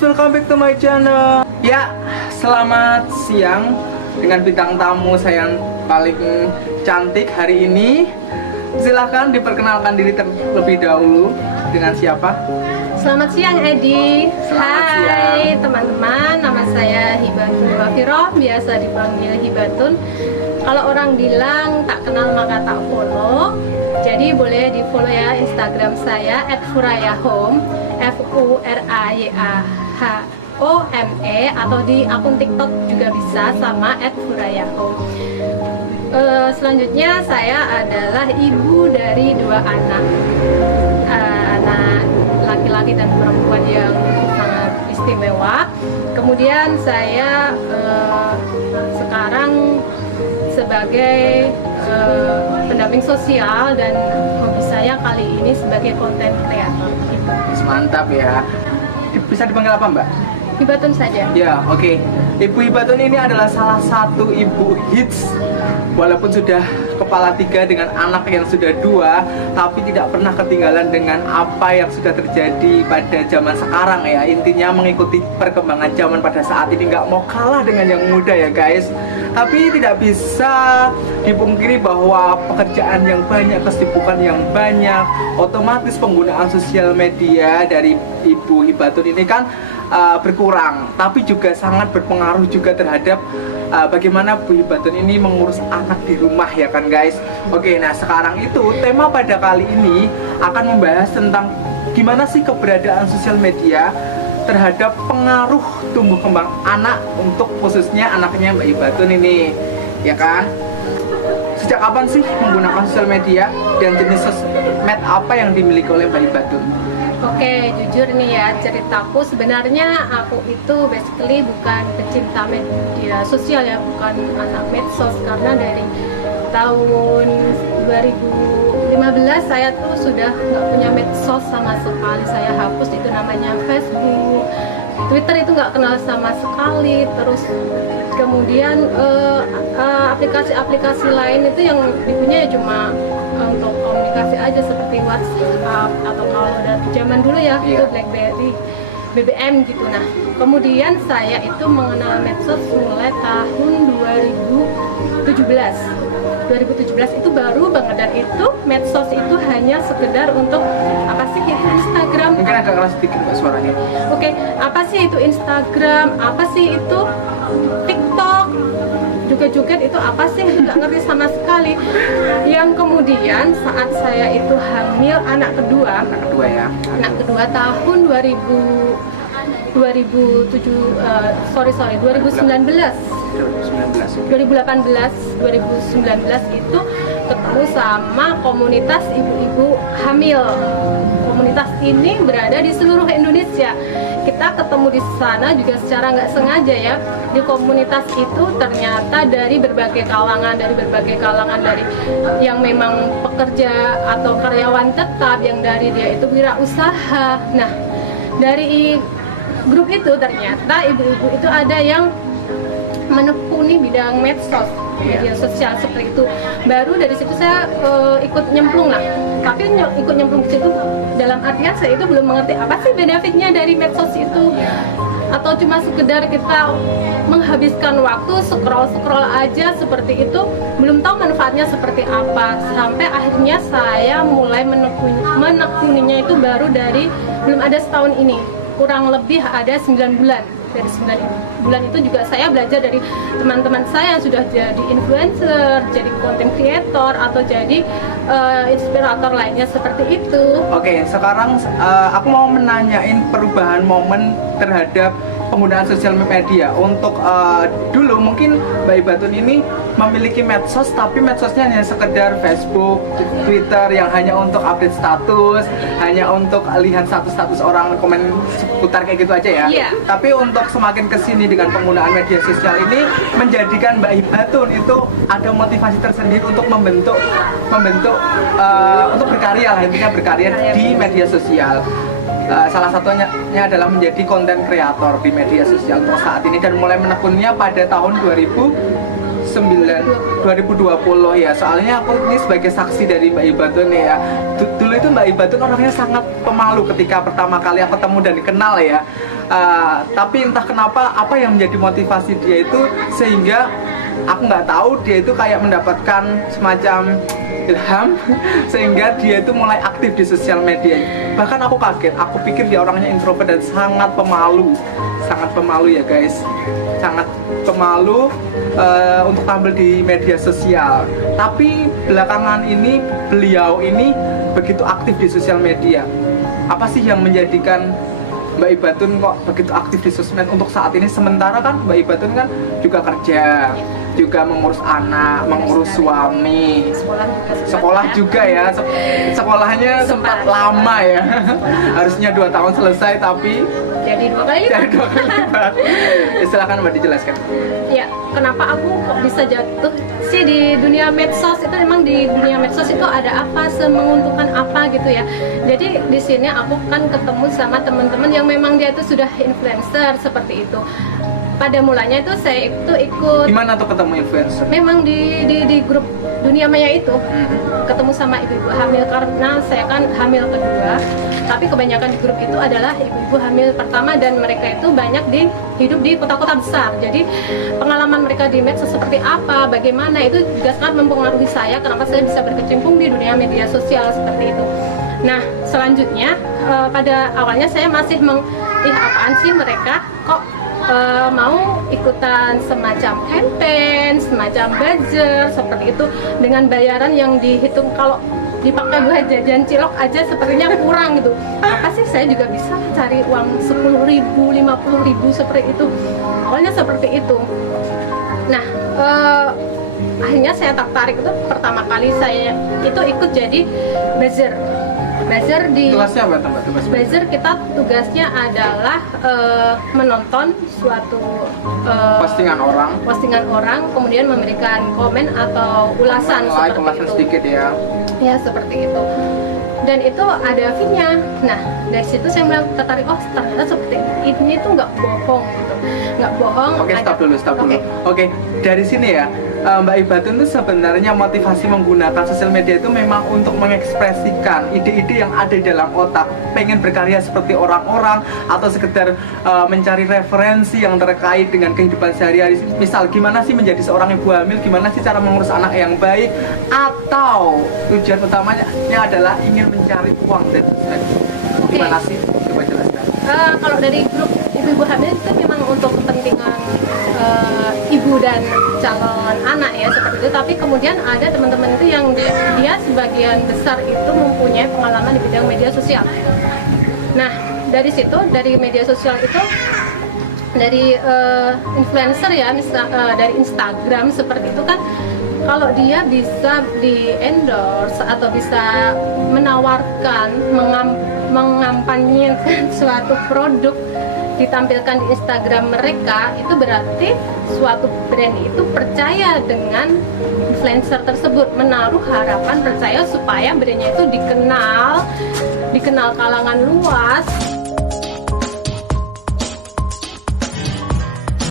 guys, welcome back to my channel. Ya, selamat siang dengan bintang tamu saya yang paling cantik hari ini. Silahkan diperkenalkan diri terlebih dahulu. Dengan siapa? Selamat siang Edi. Hai teman-teman, nama saya Hibatun Wafiroh, biasa dipanggil Hibatun. Kalau orang bilang tak kenal maka tak follow, jadi boleh di follow ya Instagram saya @furayahome, FURAYAHOME, atau di akun TikTok juga bisa sama @furayahome. Selanjutnya saya adalah ibu dari 2 anak, anak laki-laki dan perempuan yang sangat istimewa. Kemudian saya sekarang sebagai pendamping sosial, dan hobi saya kali ini sebagai konten kreator. Mantap ya. Bisa dipanggil apa, Mbak? Hibatun saja. Ya, oke. Ibu Hibatun ini adalah salah satu ibu hits. Walaupun sudah kepala 3 dengan anak yang sudah 2, tapi tidak pernah ketinggalan dengan apa yang sudah terjadi pada zaman sekarang ya. Intinya mengikuti perkembangan zaman pada saat ini, nggak mau kalah dengan yang muda ya guys. Tapi tidak bisa dipungkiri bahwa pekerjaan yang banyak, kesibukan yang banyak, otomatis penggunaan sosial media dari Ibu Hibatun ini kan berkurang, tapi juga sangat berpengaruh juga terhadap bagaimana Bu Hibatun ini mengurus anak di rumah ya kan guys. Oke, nah sekarang itu tema pada kali ini akan membahas tentang gimana sih keberadaan sosial media terhadap pengaruh tumbuh kembang anak, untuk khususnya anaknya Mbak Hibatun ini ya kan. Sejak kapan sih menggunakan sosial media dan jenis sosmed apa yang dimiliki oleh Mbak Hibatun? Oke, jujur nih ya, ceritaku sebenarnya aku itu basically bukan pecinta media sosial ya, bukan anak medsos, karena dari tahun 2015 saya tuh sudah nggak punya medsos sama sekali. Saya hapus itu namanya Facebook, Twitter itu nggak kenal sama sekali. Terus kemudian aplikasi-aplikasi lain itu yang dipunya ya cuma untuk komunikasi aja, seperti WhatsApp, atau kalau dari zaman dulu ya itu BlackBerry, BBM gitu. Nah, kemudian saya itu mengenal medsos mulai tahun 2017 itu baru banget, dan itu medsos itu hanya sekedar untuk apa sih itu Instagram. Mungkin agak keras sedikit Mbak suaranya. Oke, apa sih itu Instagram, apa sih itu TikTok, joget-joget itu apa sih, nggak ngerti sama sekali. Yang kemudian saat saya itu hamil anak kedua tahun 2019 itu ketemu sama komunitas ibu-ibu hamil. Komunitas ini berada di seluruh Indonesia. Kita ketemu di sana juga secara nggak sengaja ya. Di komunitas itu ternyata dari berbagai kalangan, dari yang memang pekerja atau karyawan tetap, yang dari dia itu wirausaha. Nah, dari grup itu ternyata ibu-ibu itu ada yang menekuni bidang medsos, media sosial seperti itu. Baru dari situ saya ikut nyemplung lah. Tapi ikut nyemplung di situ dalam artian saya itu belum mengerti apa sih benefitnya dari medsos itu, atau cuma sekedar kita menghabiskan waktu scroll aja seperti itu, belum tahu manfaatnya seperti apa. Sampai akhirnya saya mulai menekuninya itu baru dari belum ada setahun ini, kurang lebih ada 9 bulan. Dari 9 bulan itu juga saya belajar dari teman-teman saya yang sudah jadi influencer, jadi content creator, atau jadi inspirator lainnya seperti itu. Oke, sekarang aku mau menanyain perubahan momen terhadap penggunaan sosial media. Untuk dulu mungkin Mbak Hibatun ini memiliki medsos, tapi medsosnya hanya sekedar Facebook, Twitter yang hanya untuk update status, hanya untuk lihat status orang komen seputar kayak gitu aja ya. Iya. Tapi untuk semakin kesini dengan penggunaan media sosial ini menjadikan Mbak Hibatun itu ada motivasi tersendiri untuk membentuk untuk berkarya lah, intinya berkarya di media sosial. Salah satunya adalah menjadi konten kreator di media sosial untuk saat ini, dan mulai menekuninya pada tahun 2019 2020 ya. Soalnya aku ini sebagai saksi dari Mbak Iba tuh nih ya. Dulu itu Mbak Iba tuh orangnya sangat pemalu ketika pertama kali aku ketemu dan dikenal ya. Tapi entah kenapa apa yang menjadi motivasi dia itu sehingga aku nggak tahu dia itu kayak mendapatkan semacam ilham sehingga dia itu mulai aktif di sosial media. Bahkan aku kaget, aku pikir dia orangnya introvert dan sangat pemalu ya guys, sangat pemalu untuk tampil di media sosial. Tapi belakangan ini beliau ini begitu aktif di sosial media. Apa sih yang menjadikan Mbak Ibatun kok begitu aktif di sosmed untuk saat ini? Sementara kan Mbak Ibatun kan juga kerja, juga mengurus anak, mengurus suami, sekolah juga ya. Sekolahnya sempat lama ya. Harusnya 2 tahun selesai tapi jadi 2 kali lipat. Silakan Mbak dijelaskan. Ya, kenapa aku kok bisa jatuh sih di dunia medsos? Itu emang di dunia medsos itu ada apa, menguntungkan apa gitu ya. Jadi di sini aku kan ketemu sama teman-teman yang memang dia itu sudah influencer seperti itu. Pada mulanya itu saya itu ikut. Gimana tuh ketemu influencer? Memang di grup dunia maya itu ketemu sama ibu-ibu hamil karena saya kan hamil kedua. Tapi kebanyakan di grup itu adalah ibu-ibu hamil pertama dan mereka itu banyak hidup di kota-kota besar. Jadi pengalaman mereka di medsos seperti apa, bagaimana itu juga sangat mempengaruhi saya. Kenapa saya bisa berkecimpung di dunia media sosial seperti itu. Nah selanjutnya pada awalnya saya masih apaan sih mereka kok mau ikutan semacam campaign, semacam buzzer seperti itu dengan bayaran yang dihitung kalau dipakai buat jajan cilok aja sepertinya kurang gitu. Apa sih saya juga bisa cari uang 10.000, 50.000 seperti itu. Awalnya seperti itu. Nah, akhirnya saya tertarik itu pertama kali saya itu ikut jadi buzzer. Buzzer di Tugasnya apa Mbak? buzzer kita tugasnya adalah menonton suatu postingan orang kemudian memberikan komen atau ulasan seperti itu. Sedikit ya. Ya seperti itu. Dan itu ada fee-nya. Nah dari situ saya mulai tertarik. Oh ternyata seperti ini tuh nggak bohong gitu. Nggak bohong. Oke, stop dulu. Oke, dari sini ya. Mbak Ibatun itu sebenarnya motivasi menggunakan sosial media itu memang untuk mengekspresikan ide-ide yang ada di dalam otak, pengen berkarya seperti orang-orang atau sekedar mencari referensi yang terkait dengan kehidupan sehari-hari. Misal gimana sih menjadi seorang ibu hamil, gimana sih cara mengurus anak yang baik, atau tujuan utamanya adalah ingin mencari uang dan sosmed. Gimana sih? Coba jelaskan. Kalau dari grup ibu-ibu hamil itu memang untuk kepentingan ibu dan calon anak ya seperti itu. Tapi kemudian ada teman-teman itu yang dia sebagian besar itu mempunyai pengalaman di bidang media sosial. Nah dari situ, dari media sosial itu, dari influencer ya, dari Instagram seperti itu kan, kalau dia bisa di endorse atau bisa menawarkan, mengampanyekan suatu produk ditampilkan di Instagram mereka, itu berarti suatu brand itu percaya dengan influencer tersebut, menaruh harapan percaya supaya brandnya itu dikenal kalangan luas